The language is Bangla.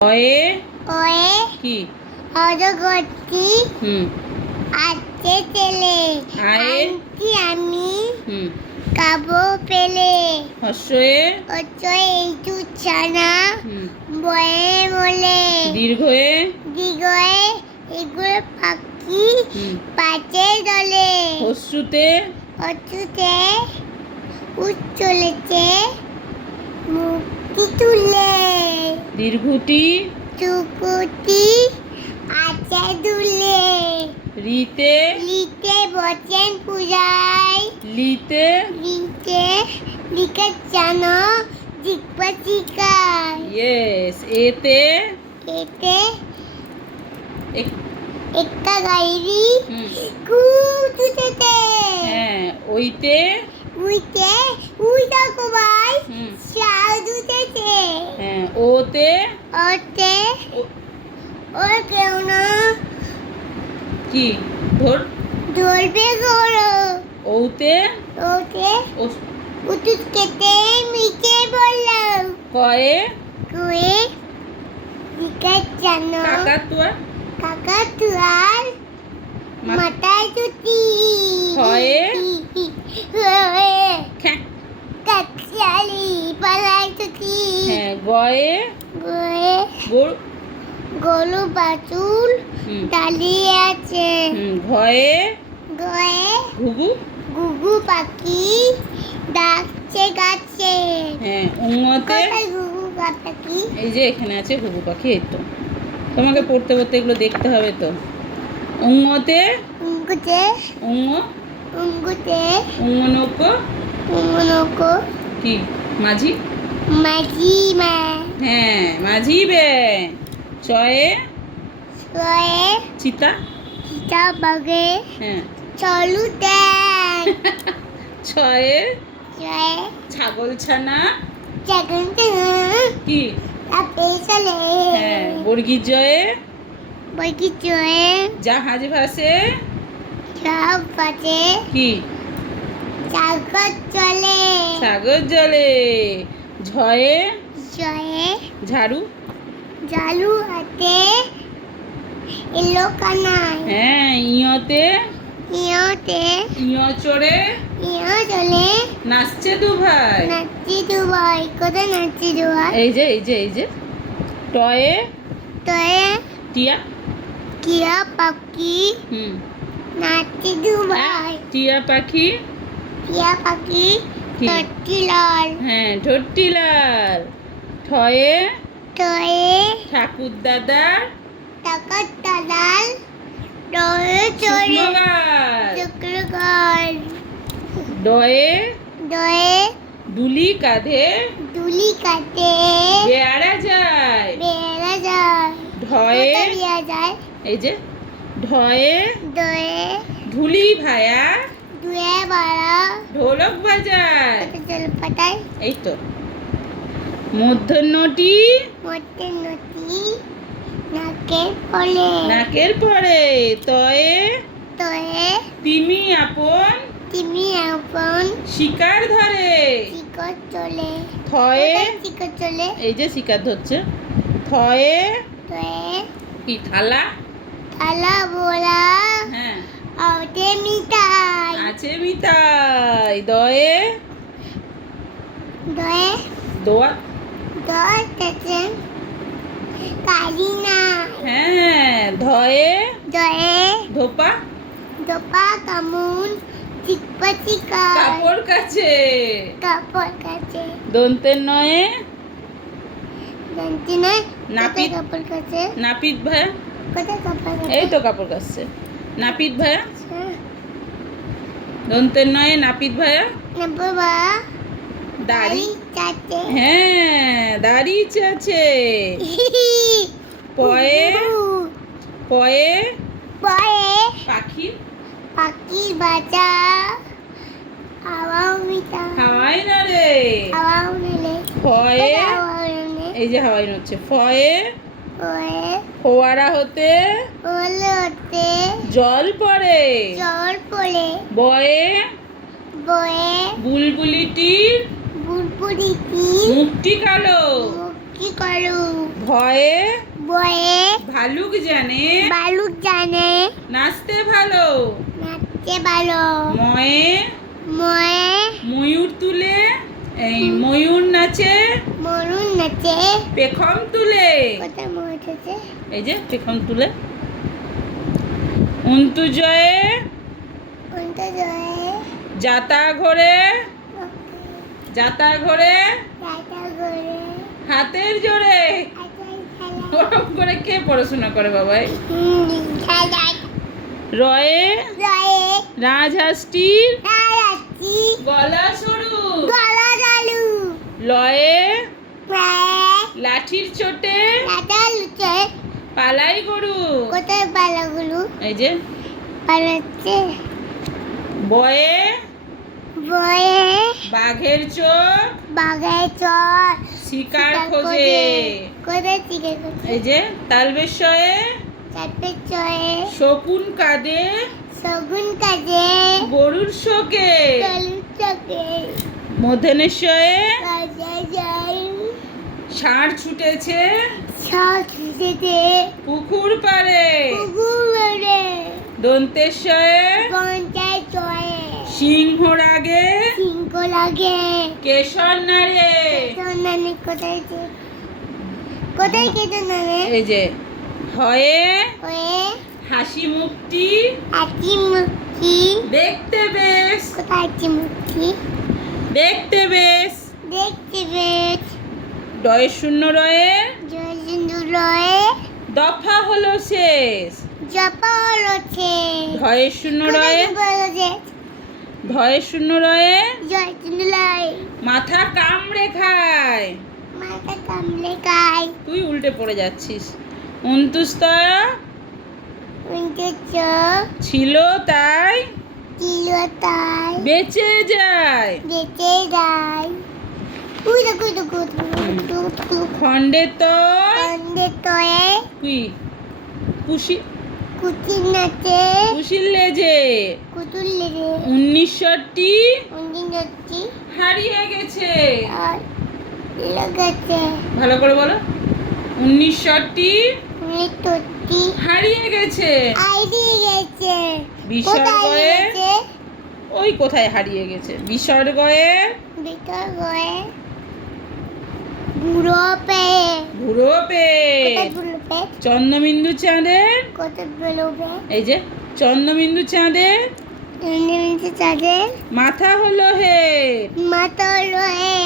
অয়ে ওয়ে কি অজগরটি আছে ছেলে আয়ে আনছি আমি হুম খাবো পেলে হর্ষয়ে অচয় এইটু ছানা হুম বয়ে বলে দীর্ঘয়ে দিগয়ে এগুলো পাখি হুম পাচে দলে হস্যুতে অচুতে উঠ চলেছে মুক্তি তুলে দীর্ঘটি চুকুটি আছে দুলে রিতে লিতে বসেন পূজায় লিতে লিতে লিখে জানো দিকপাচিকায় ইয়েস এতে এতে এক- একটা গাইরি হুম কুতুতেতে হ্যাঁ ওইতে উইতে উই দেখো ভাই হুম শাল দুতেতে হ্যাঁ ওতে ওতে ও- ওর কেউ না কি ধর ধরবে গরো ওতে ওতে ও- উতুত কেটে মিটে বললাম কয়ে কুয়ে দিকে জানো কাকাতুয়া কাকা তুয়ার মা- মাথায় জুতি হয়ে? হয়ে খ্যাঁ। কাকশালি পালাই জুতি হ্যাঁ গয়ে গয়ে গোড় গরু বাছুর হুম দাঁড়িয়ে আছে ঘয়ে গয়ে ঘুঘু গুগু পাখি ডাকছে গাছে হ্যাঁ উঙতে কোথায় গুগু পাখি এই যে এখানে আছে ঘুঘু পাখি এই তো তোমাকে পড়তে পড়তে এগুলো দেখতে হবে তো উঙতে উঙ্গুতে উঙ উঙ্গুতে উঙনক উঙ্গুনকো কি মাঝি মাঝি মা হ্যাঁ মাঝি বে চয়ে শয়ে চিতা চিতা বাগে হ্যাঁ চলু দেন ছয়ে শয়ে ছাগল ছানা চাকনতে কি আপে চলে হ্যাঁ বর্গীর জয়ে বইকি চয়ে জাহাজ ভাসে সব পাতে কি চাকর চলে সাগর জলে ঝয়ে শয়ে ঝাড়ু জালু হাতে এলো কানায় হ্যাঁ ইয়তে ইয়োতে ইয় চড়ে ইয়ো চলে নাচছে দু ভাই নাচি দুবাই কোথায় নাচি দুবাই এই যে এই যে এই যে টয়ে তোয়ে টিয়া কিয়া পাখি হুম নাচি দুবাই টিয়া পাখি কিয়া পাখি কি? তটি লাল হ্যাঁ ঠোঁটটি লাল ঠয়ে তোয়ে ঠাকুর দাদা টাকার দালাল দয়ে চড়ে শুকনো গাছ শুক্র গাল ডয়ে দয়ে দুলি কাঁধে দুলি কাটে বেড়া যায় বেড়া যায় ঢয়ে কোথায় বিয়া যায় এই যে ঢয়ে দয়ে ঢুলি ভায়া দুয়ে বাড়া ঢোলক বাজায় কোথায় জল পাতায় এই তো মূর্ধন্যটি মধ্যে নদী নাকের ফলে নাকের পরে তয়ে তোয়ে তিমি আপন তুমি এখন শিকার ধরে চিকর চলে থয়ে কোথায় চিকর চলে এই যে শিকার ধরছে থয়ে তোয়ে কি থালা থালা বোলা হ্যাঁ আউটে মিঠাই আছে মিঠাই দয়ে দয়ে দোয়া দশ আছে কালিনা হ্যাঁ ধয়ে দয়ে ধোপা দোপা কামুন চিকপা চিকা কাপড় কাছে কাপড় কাছে দন্তের নয়ে জানতি না নাপিত। কোথায় কাপড় কাছে নাপিত ভায়া কোথায় কাপড় কাছে এই তো কাপড় কাছে নাপিত ভায়া দন্তের নয়ে নাপিত ভায়া না বাবা দাড়ি চাচে হ্যাঁ দাড়ি আছে পয়ে পয়ে পয়ে পাখি পাখির বাচ্চা আওয়াও মিটা হাওয়াই না রে আওয়াও নেলে ফয়ে আওয়াও নেলে এই যে হাওয়াই হচ্ছে ফয়ে ওয়ে ফোয়ারা হতে ওলতে জল পড়ে জল পড়ে বয়ে বয়ে বুলবুলিটির বুলবুলিটি মুখটি কালো মুখ কি করু ভয়ে বয়ে ভালুক জানে বালুক জানে নাচতে ভালো নাচতে ভালো ময়ে ময়ে ময়ূর তুলে এই ময়ূর নাচে মরুন নাচে পেখম তুলে কোথায় মরেছে এই যে পেখম তুলে উন্তু জয়ে কোনটা জয়ে যাতা ঘরে যাতা ঘরে রাজা করে হাতের জোরে ওরকম করে কে পড়াশোনা করে বাবাই খেলা রয়ে রয়ে রাজহাঁসটির রাজাচ্ছি গলা সরু গলা চালু লয়ে মায়ে লাঠির চোটে রাজা লুচে পালাই গরু কোথায় পালাগুলো এই যে পালাচ্ছে বয়ে বয়ে বাঘের চোখ বাঘের চর শিকার খোঁজে কোথায় শিকার খোঁজে এই যে তালবেশয়ে চারটে চয়ে শকুন কাঁদে শগুন কাজে গরুর শোকে গলুর চকে মধ্যাহ্নেশ্বরে রাজা যাই ষাঁড় ছুটেছে সব ছুটেছে পুকুর পাড়ে পুকুরে দন্তেশ্বরে পঞ্চায়েত চয়ে সিংহ রাগে সিংহ লাগে কেশর নাড়ে তোর নানি কোথায় যে কোথায় কেটে নানে এই যে হয়ে ওয়ে হাসি মুখটি আছি মুখি দেখতে বেশ কোথায় আছি মুখি দেখতে বেশ দেখতে বেশ ডয়ের শূন্য রয়ের জয় সিন্ধু রয়ে দফা হলো শেষ জপা হচ্ছে ধয়ের শূন্য রয়ে বলেছে ধয়ের শূন্য রয়ে জয় সিন্ধু লয় মাথা কামড়ে খায় মাথা কামলে গায় তুই উল্টে পড়ে যাচ্ছিস অন্তুস্তয়া উনকে চোখ ছিল তাই ছিল তাই বেঁচে যায় বেঁচে যায় কুদু কুদু কুদু কুদু খণ্ডে তো কন্দে তোয়ে কি কুশি কুচি নাচে কুশির লেজে কুতুল লেগে 1900টি উন্দিন যাচ্ছি হারিয়ে গেছে আর লাগাচ্ছে ভালো করে বলো 1900টি মৃত্যুটি হারিয়ে গেছে আইডিয়ে গেছে বিসর্গয়ে কোথায় গেছে ওই কোথায় হারিয়ে গেছে বিসর্গয়ে ভিতর গয়ে বুড়ো পেয়ে ভুরো পে কোথায় বুড়ো পেয়ে চন্দ্রবিন্দু চাঁদের কোথায় বুড়ো পেয়ে এই যে চন্দ্রবিন্দু চাঁদের চাঁদের মাথা হলো হেড মাথা রয়ে